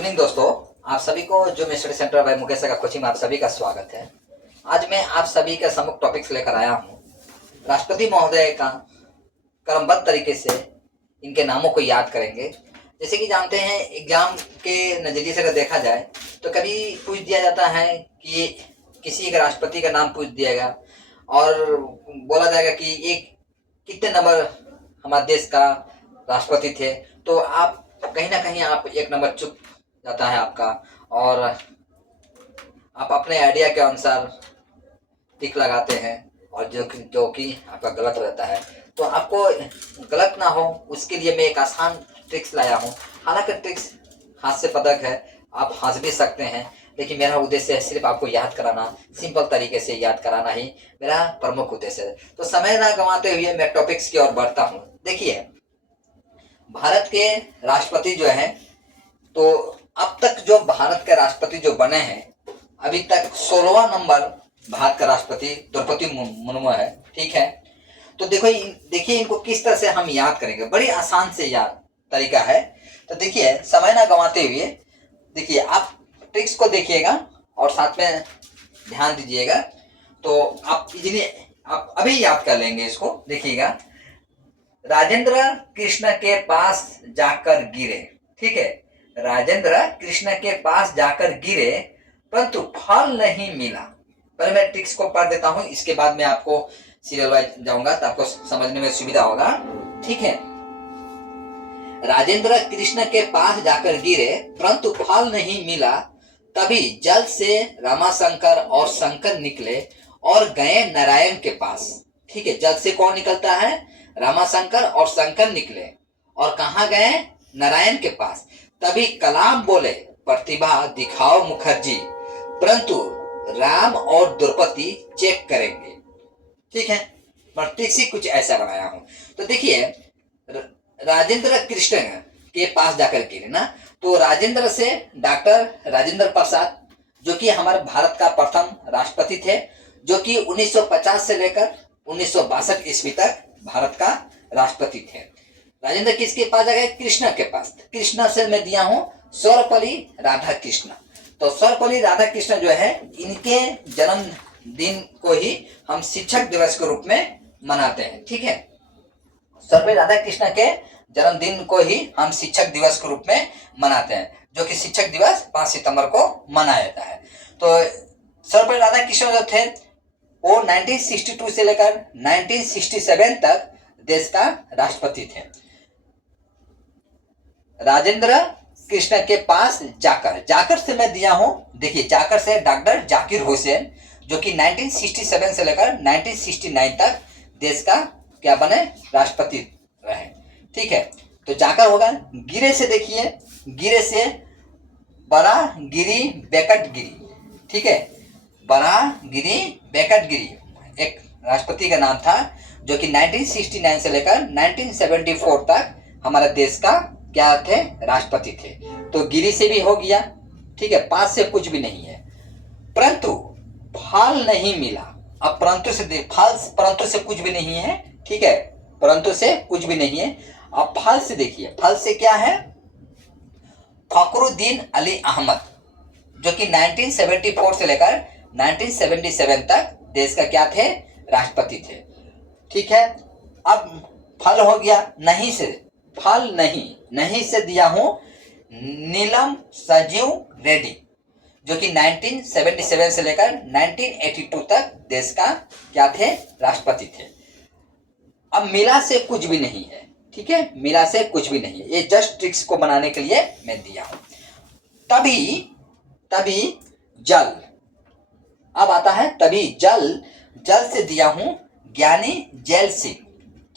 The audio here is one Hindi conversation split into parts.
इवनिंग दोस्तों, आप सभी को जो मैं स्टडी सेंटर बाय मुकेश का कोचिंग में आप सभी का स्वागत है। आज मैं आप सभी के सम्मुख टॉपिक्स लेकर आया हूँ। राष्ट्रपति महोदय का क्रमबद्ध तरीके से इनके नामों को याद करेंगे। जैसे कि जानते हैं, एग्जाम के नजरिए से अगर देखा जाए तो कभी पूछ दिया जाता है कि किसी एक राष्ट्रपति का नाम पूछ दिया गया और बोला जाएगा कि ये कितने नंबर हमारे देश का राष्ट्रपति थे, तो आप कहीं ना कहीं आप एक नंबर चुक जाता है आपका, और आप अपने आइडिया के अनुसार टिक लगाते हैं और जो कि आपका गलत हो जाता है। तो आपको गलत ना हो उसके लिए मैं एक आसान ट्रिक्स लाया हूँ। हालांकि ट्रिक्स हाथ से पदक है, आप हंस भी सकते हैं, लेकिन मेरा उद्देश्य है सिर्फ आपको याद कराना, सिंपल तरीके से याद कराना ही मेरा प्रमुख उद्देश्य है। तो समय ना गंवाते हुए मैं टॉपिक्स की ओर बढ़ता हूँ। देखिए, भारत के राष्ट्रपति जो हैं, तो अब तक जो भारत के राष्ट्रपति जो बने हैं, अभी तक 16वां नंबर भारत का राष्ट्रपति द्रौपदी मुर्मू है। ठीक है, तो देखिए इनको किस तरह से हम याद करेंगे। बड़ी आसान से याद तरीका है। तो देखिए, समय ना गंवाते हुए देखिए, आप ट्रिक्स को देखिएगा और साथ में ध्यान दीजिएगा, तो आप इजीली आप अभी याद कर लेंगे इसको। देखिएगा, राजेंद्र कृष्ण के पास जाकर गिरे। ठीक है, राजेंद्र कृष्ण के पास जाकर गिरे परंतु फल नहीं मिला। पहले मैं ट्रिक्स को पढ़ देता हूं, इसके बाद मैं आपको सीरियल वाइज जाऊंगा तो आपको समझने में सुविधा होगा। ठीक है, राजेंद्र कृष्ण के पास जाकर गिरे परंतु फल नहीं मिला, तभी जल से रामाशंकर और शंकर निकले और गए नारायण के पास। ठीक है, जल से कौन निकलता है? रामाशंकर और शंकर निकले और कहाँ गए? नारायण के पास। तभी कलाम बोले, प्रतिभा दिखाओ मुखर्जी, परंतु राम और द्रौपदी चेक करेंगे। ठीक है, ट्रिक्स ही कुछ ऐसा बनाया हूं। तो देखिए, राजेंद्र कृष्ण के पास जाकर गिरे ना, तो राजेंद्र से डॉक्टर राजेंद्र प्रसाद, जो कि हमारे भारत का प्रथम राष्ट्रपति थे, जो कि 1950 से लेकर 1962 ईस्वी तक भारत का राष्ट्रपति थे। राजेंद्र किसके पास आ गए? कृष्ण के पास। कृष्ण से मैं दिया हूं सर्वपल्ली राधाकृष्ण। तो सर्वपल्ली राधाकृष्ण जो है, इनके जन्मदिन को ही हम शिक्षक दिवस के रूप में मनाते हैं। ठीक है, सर्वपल्ली राधाकृष्ण के जन्मदिन को ही हम शिक्षक दिवस के रूप में मनाते हैं, जो कि शिक्षक दिवस 5 सितंबर को मनाया जाता है। तो सर्वपल्ली राधाकृष्ण जो थे, वो 1962 से लेकर 1967 तक देश का राष्ट्रपति थे। राजेंद्र कृष्ण के पास जाकर से मैं दिया हूं, देखिए, जाकर से डॉक्टर जाकिर हुसैन, जो कि 1967 से लेकर 1969 तक देश का क्या बने? राष्ट्रपति रहे। ठीक है, तो जाकर होगा। गिरे से देखिए, गिरे से बड़ा गिरी बेकट गिरी। ठीक है, बड़ा गिरी बेकट गिरी एक राष्ट्रपति का नाम था, जो कि 1969 से लेकर 1974 तक हमारे देश का क्या थे? राष्ट्रपति थे। तो गिरी से भी हो गया। ठीक है, पास से कुछ भी नहीं है, परंतु फल नहीं मिला। अब परंतु से कुछ भी नहीं है। ठीक है, परंतु से कुछ भी नहीं है। अब फल से देखिए, फल से क्या है? फखरुद्दीन अली अहमद, जो कि 1974 से लेकर 1977 तक देश का क्या थे? राष्ट्रपति थे। ठीक है, अब फल हो गया। नहीं से, फल नहीं से दिया हूं नीलम संजीव रेड्डी, जो कि 1977 से लेकर 1982 तक देश का क्या थे? राष्ट्रपति थे। अब मिला से कुछ भी नहीं है। ठीक है, मिला से कुछ भी नहीं है, ये जस्ट ट्रिक्स को बनाने के लिए मैं दिया हूं। तभी जल, अब आता है तभी जल से दिया हूं ज्ञानी जैल सिंह।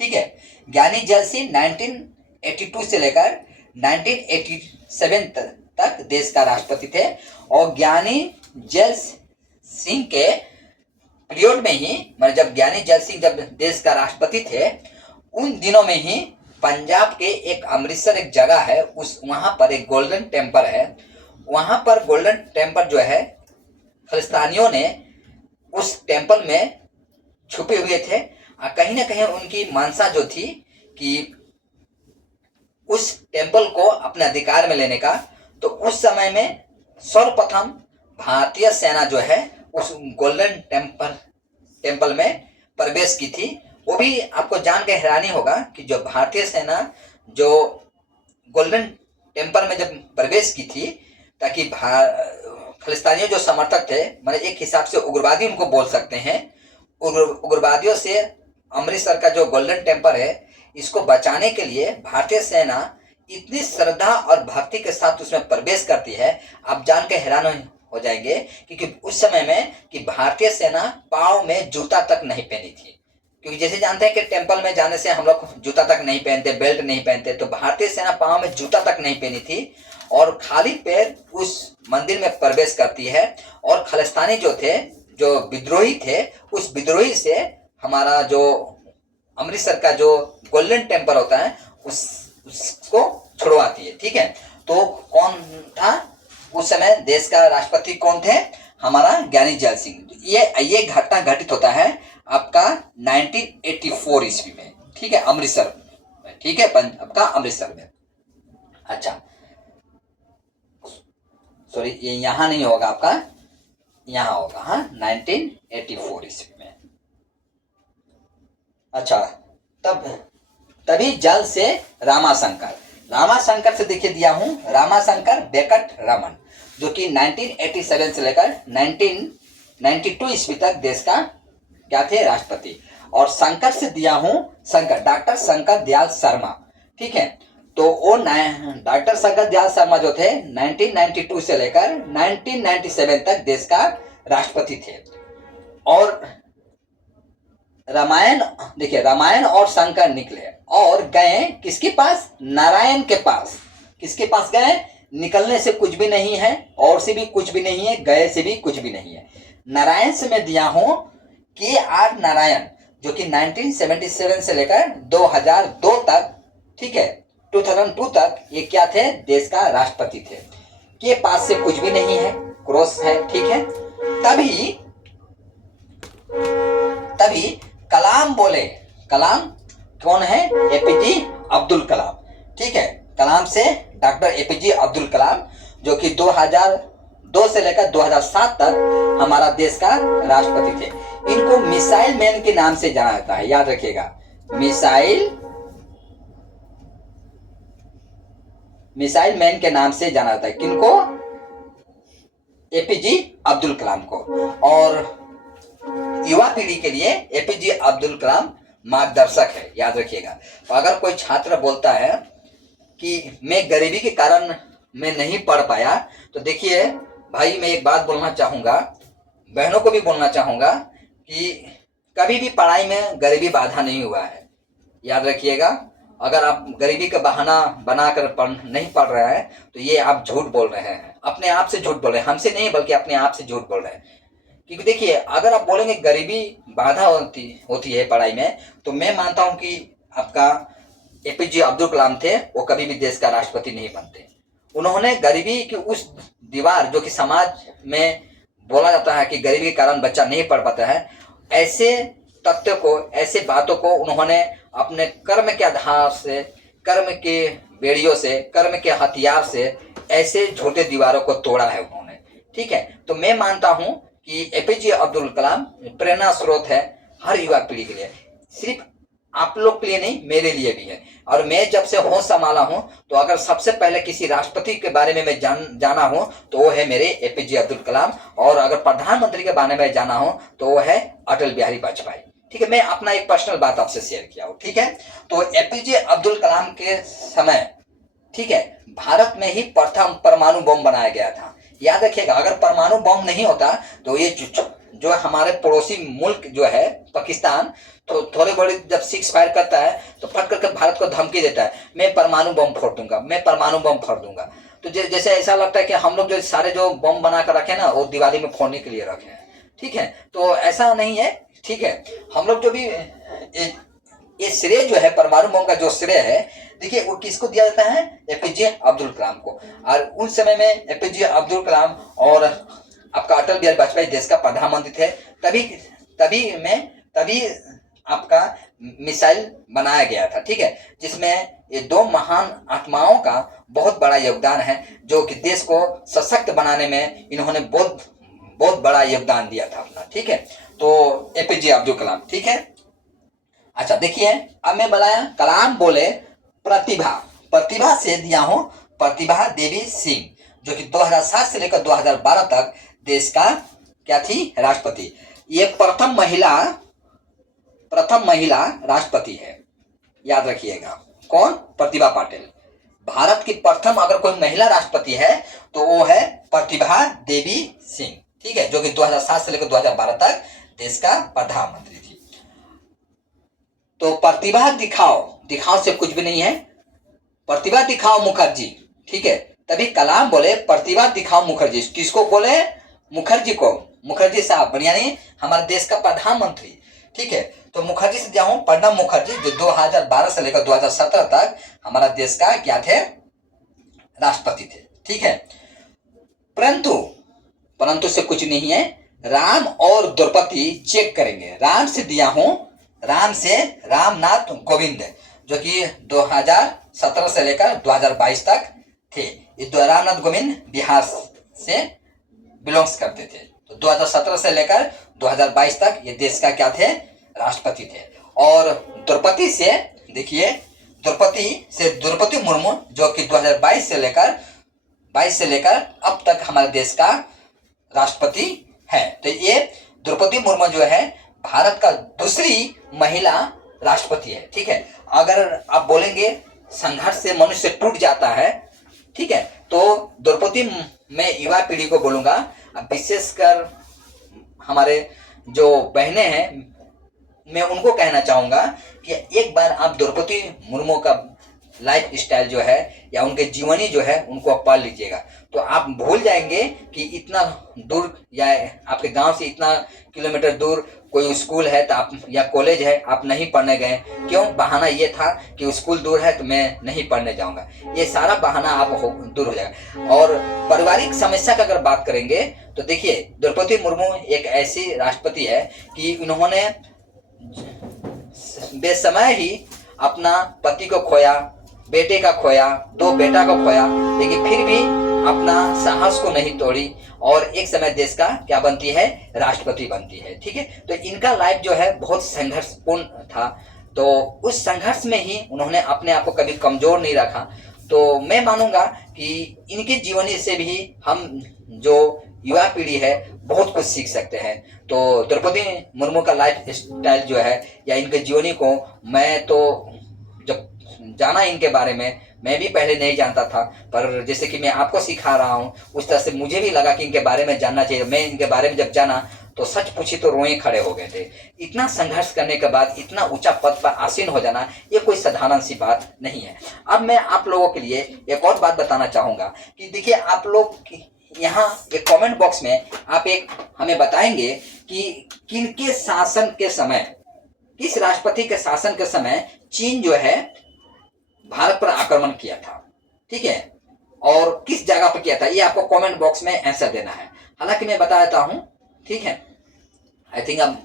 ठीक है, ज्ञानी जैल सिंह 1982 से लेकर 1987 तक देश का राष्ट्रपति थे, और ज्ञानी जैल सिंह के पीरियड में ही, मतलब जब ज्ञानी जैल सिंह जब देश का राष्ट्रपति थे, उन दिनों में ही पंजाब के एक अमृतसर एक जगह है, वहां पर एक गोल्डन टेम्पल है। वहां पर गोल्डन टेम्पल जो है, खालिस्तानियों ने उस टेम्पल में छुपे हुए थे। कहीं ना कहीं उनकी मानसा जो थी कि उस टेम्पल को अपने अधिकार में लेने का, तो उस समय में सर्वप्रथम भारतीय सेना जो है उस गोल्डन टेम्पल में प्रवेश की थी। वो भी आपको जान के हैरानी होगा कि जो भारतीय सेना जो गोल्डन टेम्पल में जब प्रवेश की थी, ताकि खालिस्तानियों जो समर्थक थे, मैंने एक हिसाब से उग्रवादी उनको बोल सकते हैं, उग्रवादियों से अमृतसर का जो गोल्डन टेम्पल है इसको बचाने के लिए भारतीय सेना इतनी श्रद्धा और भक्ति के साथ उसमें प्रवेश करती है, आप जान के हैरान हो जाएंगे क्योंकि उस समय में कि भारतीय सेना पाँव में जूता तक नहीं पहनी थी। क्योंकि जैसे जानते हैं कि टेम्पल में जाने से हम लोग जूता तक नहीं पहनते, बेल्ट नहीं पहनते, तो भारतीय सेना पाँव में जूता तक नहीं पहनी थी और खाली पैर उस मंदिर में प्रवेश करती है। और खालिस्तानी जो थे, जो विद्रोही थे, उस विद्रोही से हमारा जो अमृतसर का जो गोल्डन टेम्पल होता है उसको छुड़वाती है। ठीक है, तो कौन था उस समय देश का राष्ट्रपति? कौन थे? हमारा ज्ञानी जैल सिंह। ये घटना घटित होता है आपका 1984 ईस्वी में। ठीक है, अमृतसर में। ठीक है, आपका अमृतसर में। अच्छा, सॉरी, ये यहाँ नहीं होगा, आपका यहाँ होगा। हाँ, 1984 ईस्वी में। अच्छा, तभी जल से रामाशंकर से देखिए दिया हूं, रामाशंकर वेंकट रमन, जो कि 1987 से लेकर 1992 ईस्वी तक देश का क्या थे? राष्ट्रपति। और शंकर से दिया हूं डॉक्टर शंकर दयाल शर्मा। ठीक है, तो वो डॉक्टर शंकर दयाल शर्मा जो थे 1992 से लेकर 1997 तक देश का राष्ट्रपति थे। और रामायण देखिए, रामायण और शंकर निकले और गए किसके पास? नारायण के पास। किसके पास गए? निकलने से कुछ भी नहीं है, और से भी कुछ भी नहीं है, गए से भी कुछ भी नहीं है। नारायण से मैं दिया हूं KR नारायण, जो कि 1977 से लेकर 2002 तक, ठीक है, 2002 तक ये क्या थे? देश का राष्ट्रपति थे। के पास से कुछ भी नहीं है, क्रॉस है। ठीक है, तभी कलाम बोले। कलाम कौन है? APJ अब्दुल कलाम। ठीक है, कलाम से डॉक्टर APJ अब्दुल कलाम, जो कि 2002 से लेकर 2007 तक हमारा देश का राष्ट्रपति थे। इनको मिसाइल मैन के नाम से जाना जाता है, याद रखिएगा, मिसाइल मैन के नाम से जाना जाता है। किनको? APJ अब्दुल कलाम को। और युवा पीढ़ी के लिए APJ अब्दुल कलाम मार्गदर्शक है, याद रखिएगा। तो अगर कोई छात्र बोलता है कि मैं गरीबी के कारण मैं नहीं पढ़ पाया, तो देखिए भाई, मैं एक बात बोलना चाहूँगा, बहनों को भी बोलना चाहूँगा कि कभी भी पढ़ाई में गरीबी बाधा नहीं हुआ है, याद रखिएगा। अगर आप गरीबी का बहाना बनाकर नहीं पढ़ रहे हैं तो ये आप झूठ बोल रहे हैं, अपने आप से झूठ बोल रहे हैं, हमसे नहीं बल्कि अपने आप से झूठ बोल रहे हैं। क्योंकि देखिए, अगर आप बोलेंगे गरीबी बाधा होती है पढ़ाई में, तो मैं मानता हूं कि आपका APJ अब्दुल कलाम थे, वो कभी भी देश का राष्ट्रपति नहीं बनते। उन्होंने गरीबी की उस दीवार, जो कि समाज में बोला जाता है कि गरीबी के कारण बच्चा नहीं पढ़ पाता है, ऐसे तथ्य को, ऐसे बातों को उन्होंने अपने कर्म के आधार से, कर्म के बेड़ियों से, कर्म के हथियार से ऐसे झूठे दीवारों को तोड़ा है उन्होंने। ठीक है, तो मैं मानता हूं कि APJ अब्दुल कलाम प्रेरणा स्रोत है हर युवा पीढ़ी के लिए, सिर्फ आप लोग के लिए नहीं, मेरे लिए भी है। और मैं जब से होश संभाला हूं, तो अगर सबसे पहले किसी राष्ट्रपति के बारे में मैं जाना हूं तो वो है मेरे APJ अब्दुल कलाम, और अगर प्रधानमंत्री के बारे में जाना हो तो वो है अटल बिहारी वाजपेयी। ठीक है, मैं अपना एक पर्सनल बात आपसे शेयर किया हूं। ठीक है, तो APJ अब्दुल कलाम के समय, ठीक है, भारत में ही प्रथम परमाणु बम बनाया गया था। याद रखिएगा, अगर परमाणु बम नहीं होता तो ये जो हमारे पड़ोसी मुल्क जो है पाकिस्तान, तो थोड़े बड़े जब 6 फायर करता है तो फट करके भारत को धमकी देता है, मैं परमाणु बम फोड़ दूंगा, मैं परमाणु बम फोड़ दूंगा। तो जैसे ऐसा लगता है कि हम लोग जो सारे जो बम बना कर रखे ना, वो दिवाली में फोड़ने के लिए रखे हैं। ठीक है, तो ऐसा नहीं है। ठीक है, हम लोग जो भी ये श्रेय जो है परमाणु बम का, जो श्रेय है, देखिए वो किसको दिया जाता है? APJ अब्दुल कलाम को। और उस समय में APJ अब्दुल कलाम और आपका अटल बिहारी वाजपेयी देश का प्रधानमंत्री थे। तभी आपका मिसाइल बनाया गया था, ठीक है, जिसमें ये दो महान आत्माओं का बहुत बड़ा योगदान है, जो कि देश को सशक्त बनाने में इन्होंने बहुत बहुत बड़ा योगदान दिया था अपना, ठीक है। तो एपीजे अब्दुल कलाम, ठीक है। अच्छा देखिए, अब मैं बताया कलाम बोले प्रतिभा, प्रतिभा से दिया हूं प्रतिभा देवी सिंह, जो कि 2007 से लेकर 2012 तक देश का क्या थी, राष्ट्रपति। ये प्रथम महिला राष्ट्रपति है, याद रखिएगा। कौन? प्रतिभा पाटिल। भारत की प्रथम अगर कोई महिला राष्ट्रपति है तो वो है प्रतिभा देवी सिंह, ठीक है, जो कि 2007 से लेकर 2012 तक देश का प्रधानमंत्री थी। तो प्रतिभा दिखाओ से कुछ भी नहीं है, प्रतिभा दिखाओ मुखर्जी, ठीक है। तभी कलाम बोले प्रतिभा दिखाओ मुखर्जी। किसको बोले? मुखर्जी को, मुखर्जी साहब यानी हमारे देश का प्रधानमंत्री, ठीक है। तो मुखर्जी से दिया हूं प्रणब मुखर्जी, जो 2012 से लेकर 2017 तक हमारा देश का क्या थे, राष्ट्रपति थे, ठीक है। परंतु से कुछ नहीं है, राम और द्रौपदी चेक करेंगे। राम से दिया हूं, राम से रामनाथ कोविंद, जो कि 2017 से लेकर 2022 तक थे। ये रामनाथ कोविंद बिहार से बिलोंग्स करते थे। तो 2017 से लेकर 2022 तक ये देश का क्या थे, राष्ट्रपति थे। और द्रौपदी से देखिए, द्रौपदी मुर्मू, जो कि 2022 से लेकर अब तक हमारे देश का राष्ट्रपति है। तो ये द्रौपदी मुर्मू जो है भारत का दूसरी महिला राष्ट्रपति है, ठीक है। अगर आप बोलेंगे संघर्ष से मनुष्य टूट जाता है, ठीक है, तो द्रौपदी मैं युवा पीढ़ी को बोलूंगा, विशेषकर हमारे जो बहनें हैं, मैं उनको कहना चाहूंगा कि एक बार आप द्रौपदी मुर्मू का लाइफ स्टाइल जो है या उनके जीवनी जो है उनको आप पढ़ लीजिएगा, तो आप भूल जाएंगे कि इतना दूर या आपके गांव से इतना किलोमीटर दूर कोई स्कूल है तो आप या कॉलेज है आप नहीं पढ़ने गए। क्यों? बहाना ये था कि स्कूल दूर है तो मैं नहीं पढ़ने जाऊंगा। ये सारा बहाना आप दूर हो जाएगा। और पारिवारिक समस्या का अगर बात करेंगे तो देखिए, द्रौपदी मुर्मू एक ऐसी राष्ट्रपति है कि उन्होंने बेसमय ही अपना पति को खोया, बेटे का खोया, 2 बेटा को खोया, लेकिन फिर भी अपना साहस को नहीं तोड़ी और एक समय देश का क्या बनती है, राष्ट्रपति बनती है, ठीक है। तो इनका लाइफ जो है बहुत संघर्षपूर्ण था। तो उस संघर्ष में ही उन्होंने अपने आप को कभी कमजोर नहीं रखा। तो मैं मानूंगा कि इनके जीवनी से भी हम जो युवा पीढ़ी है बहुत कुछ सीख सकते हैं। तो द्रौपदी मुर्मू का लाइफ स्टाइल जो है या इनके जीवनी को मैं तो जब जाना इनके बारे में, मैं भी पहले नहीं जानता था, पर जैसे कि मैं आपको सिखा रहा हूँ उस तरह से मुझे भी लगा कि इनके बारे में जानना चाहिए। मैं इनके बारे में जब जाना तो सच पूछी तो रोए खड़े हो गए थे। इतना संघर्ष करने के बाद इतना ऊंचा पद पर आसीन हो जाना ये कोई साधारण सी बात नहीं है। अब मैं आप लोगों के लिए एक और बात बताना चाहूंगा कि देखिए, आप लोग यहाँ एक कमेंट बॉक्स में आप एक हमें बताएंगे कि किनके शासन के समय, किस राष्ट्रपति के शासन के समय चीन जो है भारत पर आक्रमण किया था, ठीक है, और किस जगह पर किया था, ये आपको कमेंट बॉक्स में आंसर देना है। हालांकि मैं बता देता हूं, ठीक है, आई थिंक अब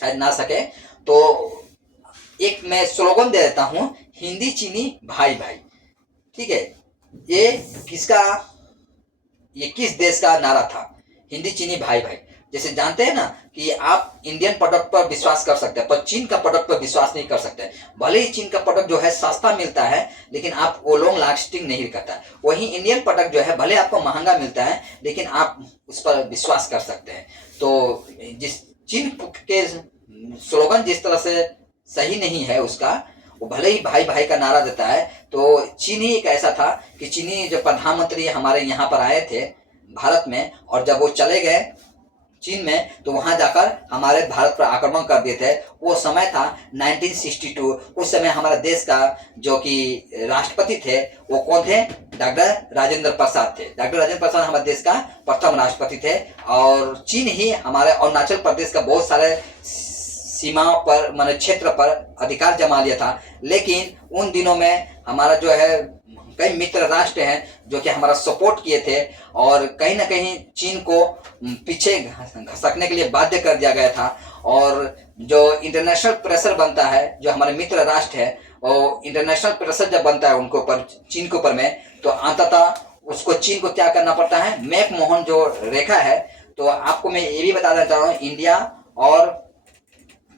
शायद ना सके तो एक मैं स्लोगन दे देता हूं, हिंदी चीनी भाई भाई, ठीक है। ये किस देश का नारा था, हिंदी चीनी भाई भाई। जैसे जानते हैं ना कि आप इंडियन प्रोडक्ट पर विश्वास कर सकते हैं पर चीन का प्रोडक्ट पर विश्वास नहीं कर सकते। भले ही चीन का प्रोडक्ट जो है सस्ता मिलता है लेकिन आप वो लॉन्ग लास्टिंग नहीं करता। वहीं इंडियन प्रोडक्ट जो है भले आपको महंगा मिलता है लेकिन आप उस पर विश्वास कर सकते हैं। तो जिस चीन के स्लोगन जिस तरह से सही नहीं है उसका, वो भले ही भाई भाई का नारा देता है। तो चीन ही एक ऐसा था कि चीनी जो प्रधानमंत्री हमारे यहाँ पर आए थे भारत में, और जब वो चले गए चीन में तो वहां जाकर हमारे भारत पर आक्रमण कर दिए थे। वो समय था 1962। उस समय हमारे देश का जो कि राष्ट्रपति थे वो कौन थे, डॉक्टर राजेंद्र प्रसाद थे। डॉक्टर राजेंद्र प्रसाद हमारे देश का प्रथम राष्ट्रपति थे। और चीन ही हमारे अरुणाचल प्रदेश का बहुत सारे सीमाओं पर माने क्षेत्र पर अधिकार जमा लिया था। लेकिन उन दिनों में हमारा जो है कई मित्र राष्ट्र हैं जो कि हमारा सपोर्ट किए थे और कहीं ना कहीं चीन को पीछे घसकने के लिए बाध्य कर दिया गया था। और जो इंटरनेशनल प्रेशर बनता है, जो हमारे मित्र राष्ट्र है, और इंटरनेशनल प्रेशर जब बनता है उनको ऊपर, चीन के ऊपर में, तो अंततः उसको चीन को क्या करना पड़ता है, मैकमोहन जो रेखा है, तो आपको मैं ये भी बता देना चाह रहा हूँ, इंडिया और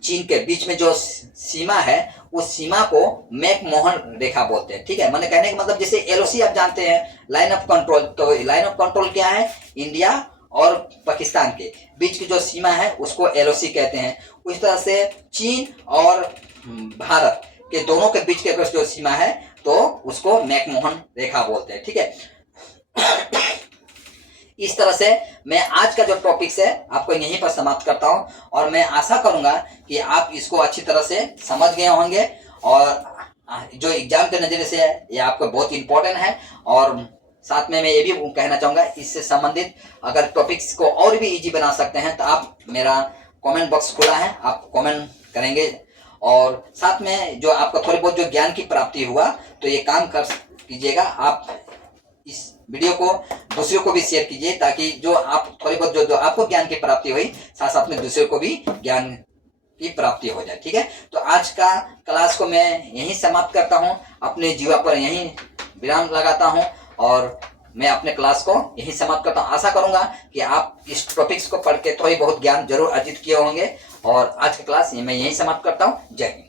चीन के बीच में जो सीमा है उस सीमा को मैकमोहन रेखा बोलते हैं। ठीक है, मैंने कहने का मतलब जैसे एलओसी आप जानते हैं, लाइन ऑफ कंट्रोल, तो लाइन ऑफ कंट्रोल क्या है, इंडिया और पाकिस्तान के बीच की जो सीमा है उसको एलओसी कहते हैं। उस तरह से चीन और भारत के दोनों के बीच के जो सीमा है तो उसको मैकमोहन रेखा बोलते हैं। ठीक है, इस तरह से मैं आज का जो टॉपिक्स है आपको यहीं पर समाप्त करता हूं और मैं आशा करूंगा कि आप इसको अच्छी तरह से समझ गए होंगे और जो एग्जाम के नजरिए से है ये आपको बहुत इंपॉर्टेंट है। और साथ में मैं ये भी कहना चाहूंगा, इससे संबंधित अगर टॉपिक्स को और भी इजी बना सकते हैं तो आप, मेरा कमेंट बॉक्स खुला है, आप कमेंट करेंगे और साथ में जो आपका थोड़ी बहुत जो ज्ञान की प्राप्ति हुआ तो ये काम कर कीजिएगा, आप इस वीडियो को दूसरों को भी शेयर कीजिए ताकि जो आप थोड़ी बहुत जो आपको ज्ञान की प्राप्ति हुई साथ साथ में दूसरों को भी ज्ञान की प्राप्ति हो जाए। ठीक है, तो आज का क्लास को मैं यहीं समाप्त करता हूं, अपने जीवा पर यहीं विराम लगाता हूं और मैं अपने क्लास को यहीं समाप्त करता हूं। आशा करूंगा कि आप इस टॉपिक्स को पढ़ के थोड़ी बहुत ज्ञान जरूर अर्जित किए होंगे और आज की क्लास मैं यहीं समाप्त करता हूं। जय हिंद।